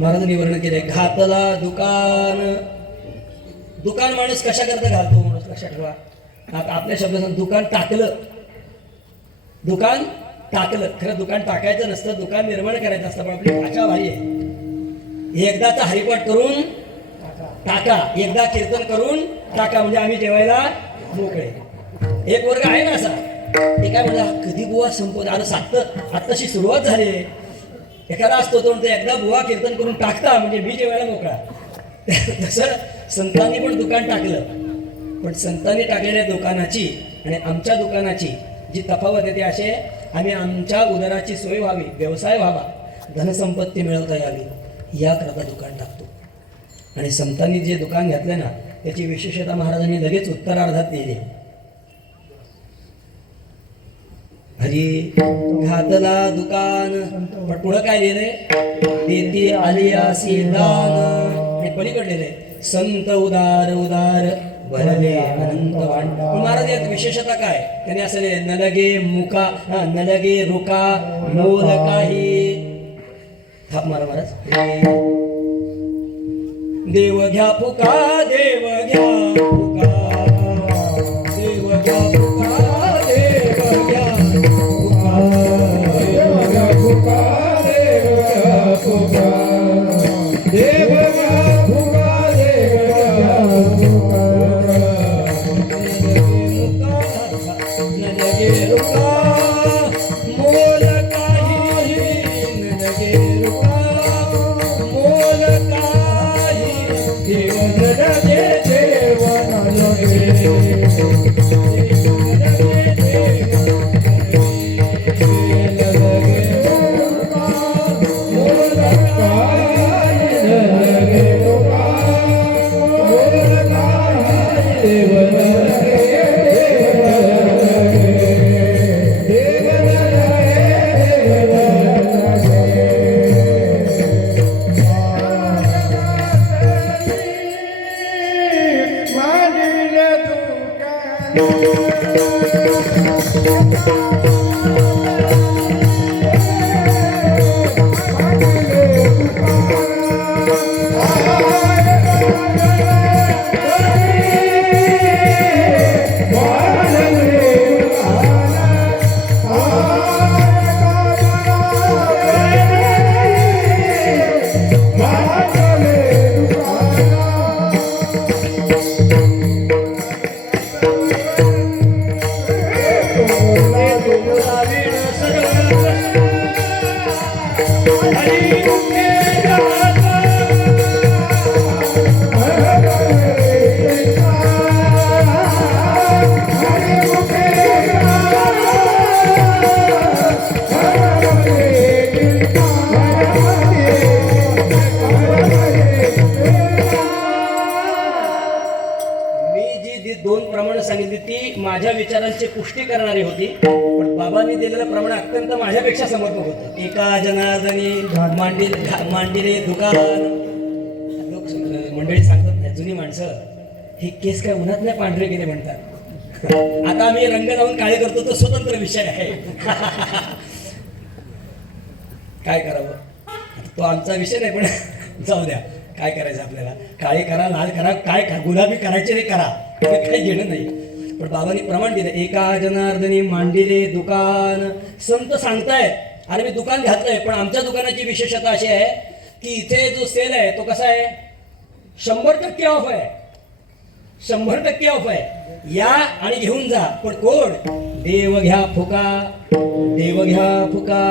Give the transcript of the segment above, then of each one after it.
महाराजांनी वर्णन केले. घातला दुकान. दुकान माणूस कशा करता घालतो माणूस लक्षात ठेवा. आता आपल्या शब्दात दुकान टाकलं. दुकान टाकलं. खरं दुकान टाकायचं नसतं, दुकान निर्माण करायचं असतं. पण आपली भाषा भारी आहे. एकदाचा हरिपाठ करून टाका, एकदा कीर्तन करून टाका, म्हणजे आम्ही जेवायला मोकळे. एक वर्ग आहे ना असा, ते काय म्हणा कधी बुवा संपवत. आता आत्ताशी सुरुवात झाली. एखादा असतो तो म्हणतो एकदा बुवा कीर्तन करून टाकता म्हणजे मी जेवायला मोकळा. तसं संतांनी पण दुकान टाकलं. पण संतांनी टाकलेल्या दुकानाची आणि आमच्या दुकानाची जी तफावत आहे ती अशी आहे, आम्ही आमच्या उदराची सोय व्हावी, व्यवसाय व्हावा, धनसंपत्ती मिळवता यावी याकरता दुकान टाकतो. आणि संतांनी जे दुकान घेतलं ना त्याची विशेषता महाराजांनी लगेच उत्तरार्धात दिली. हरी घातला दुकान. पण पुढं काय लिहिलंय? देती आलियासी दान. हे पलीकडलेले संत उदार उदार भरले अनंत वाण. पण महाराज यात विशेषता काय? त्याने असं लिहिले नलगे मुका नलगे रुका मोल काही. थाप मारा महाराज. देव घ्या फुका देव घ्या फुका देव घ्या फुका देव घ्या फुका देव घ्या फुका देव घ्या फुका देव घ्या फुका देव घ्या फुका नलगे रुका मोल काही नलगे रुका मोल काही देव नलगे देव नलगे माझ्या विचारांची पुष्टी करणारी होती. पण बाबांनी दिलेलं प्रमाण अत्यंत माझ्यापेक्षा समर्पक होतं. एका जनार्दनी मांडिले दुकान. लोक मंडळी सांगतात नाही, जुनी माणसं हे केस काय उन्हात नाही पांढरे गेले म्हणतात. आता आम्ही रंग लावून काळे करतो तो स्वतंत्र विषय आहे. काय करावं तो आमचा विषय नाही, पण जाऊ द्या. काय करायचं आपल्याला? काळे करा, लाल करा, काय गुलाबी करायचे रे करा, काही घेणं नाही. पण बाबांनी प्रमाण दिलं. एका जनार्दनी मांडिले दुकान. संत सांगतायत अरे मी दुकान घातलंय, पण आमच्या दुकानाची विशेषता अशी आहे की इथे जो सेल आहे तो कसा आहे 100% ऑफ आहे. 100% ऑफ आहे. या आणि घेऊन जा. पण कोण? देव घ्या फुका देव घ्या फुका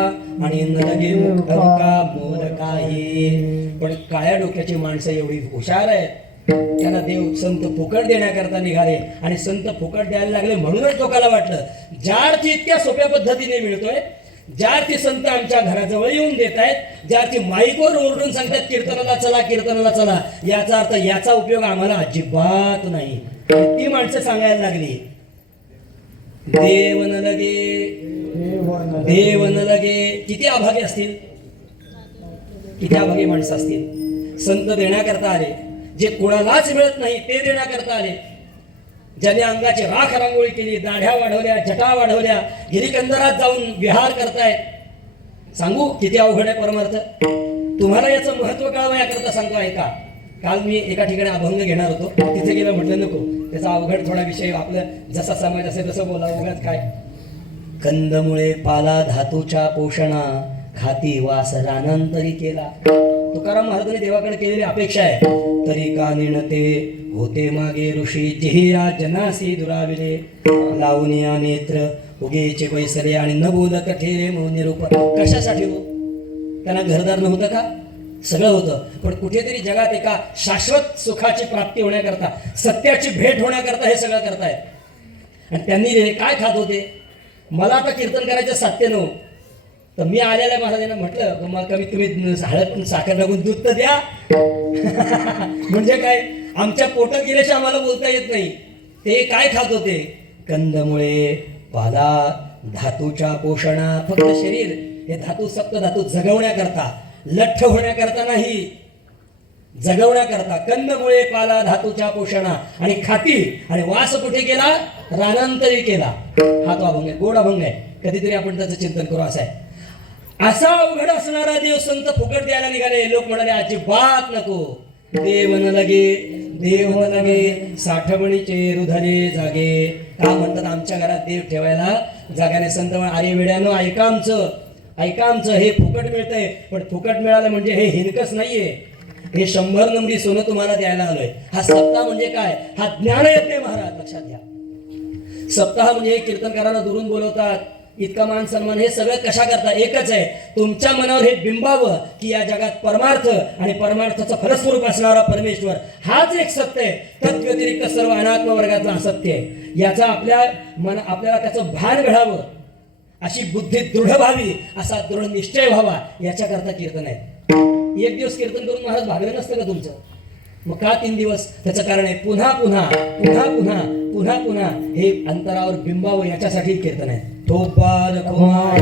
आणि नलगे मुका मोल काही. पण काळ्या डोक्याची माणसं एवढी हुशार आहेत, त्यांना देव संत फुकट देण्याकरता निघाले. आणि संत फुकट द्यायला लागले म्हणूनच लोकांना वाटलं ज्या अर्थी इतक्या सोप्या पद्धतीने मिळतोय, ज्या अर्थी संत आमच्या घराजवळ येऊन देत आहेत, ज्या अर्थी माईकवर ओरडून सांगतात कीर्तनाला चला कीर्तनाला चला, याचा अर्थ याचा उपयोग आम्हाला अजिबात नाही. ती माणसं सांगायला लागली देव न लगे देव न लगे. किती अभागे असतील, किती अभागे माणसं असतील. संत देण्याकरता आले, जे कोणालाच मिळत नाही ते देण्याकरता आले. ज्याने अंगाची राख रांगोळी केली, दाढ्या वाढवल्या, जटा वाढवल्या, गिरिकंदरात जाऊन विहार करतायत. सांगू किती अवघड आहे परमार्थ. तुम्हाला याचं महत्व कळावं याकरता सांगतो ऐका. काल मी एका ठिकाणी अभंग घेणार होतो, तिथे गेलं म्हटलं नको, त्याचा अवघड थोडा विषय, आपलं जसा समाज असेल तसं बोलावं, उगाच काय. कंदमुळे पाला धातूच्या पोषणा, खाती वास रानांतरी केला. तुकाराम महाराजांनी देवाकडे केलेली अपेक्षा आहे. तरी का निणते होते मागे ऋषी, जिही या जनासी दुराविले, लावूनिया नेत्र उगेचे बैसले, आणि न बोलत ठेरे मौन निरूप. कशासाठी हो? त्यांना घरदार नव्हतं का? सगळं होतं, पण कुठेतरी जगात एका शाश्वत सुखाची प्राप्ती होण्याकरता, सत्याची भेट होण्याकरता हे सगळं करतायत. आणि त्यांनी हे काय खात होते? मला आता कीर्तन करायचं साध्य नव्हतं, तर मी आलेल्या महाराजांना म्हटलं मला कमीत कमी हळद साखर लागून दूध तर द्या. म्हणजे काय, आमच्या पोटात गेल्याशिवाय आम्हाला बोलता येत नाही. ते काय खात होते? कंदमुळे पाला धातूच्या पोषणा. फक्त शरीर हे धातू सप्त धातू जगवण्याकरता, लठ्ठ होण्याकरता नाही, जगवण्याकरता. कंदमुळे पाला धातूच्या पोषणा, आणि खाती, आणि वास कुठे केला? रानांतरी केला. हा तो अभंग आहे, गोड अभंग आहे. कधीतरी आपण त्याचं चिंतन करू. असं आहे. असा अवघड असणारा देव संत फुकट द्यायला निघाले. लोक म्हणाले अजिबात नको. देव न लगे, देव न लगे, साठवणीचे रुधरे जागे. का म्हणतात आमच्या घरात देव ठेवायला जागाने. संत म्हणा अरे वेड्यानो, ऐका आमचं, ऐका आमचं. हे फुकट मिळतंय, पण फुकट मिळालं म्हणजे हे हिनकस नाहीये. हे 100 नंबरी सोनं तुम्हाला द्यायला आलोय. हा सप्ताह म्हणजे काय? हा ज्ञानयज्ञ महाराज, लक्षात घ्या. सप्ताह म्हणजे हे कीर्तनकारांना दुरून बोलवतात, इतका मान सन्मान, हे सगळं कशा करता? एकच आहे, तुमच्या मनावर हे बिंबावं की या जगात परमार्थ आणि परमार्थाचं फलस्वरूप असणारा परमेश्वर हाच एक सत्य आहे. तद्व्यतिरिक्त सर्व अनात्म वर्गाचं असत्य आहे. याचा आपल्याला त्याचं भान घडावं, अशी बुद्धी दृढ व्हावी, असा दृढ निश्चय व्हावा, याच्याकरता कीर्तन आहे. एक दिवस कीर्तन करून महाराज भागलं नसतं का तुमचं? मग का 3 दिवस? त्याचं कारण आहे पुन्हा पुन्हा पुन्हा पुन्हा पुन्हा पुन्हा हे अंतरावर बिंबावं, याच्यासाठी कीर्तन आहे. तो बाल कुमार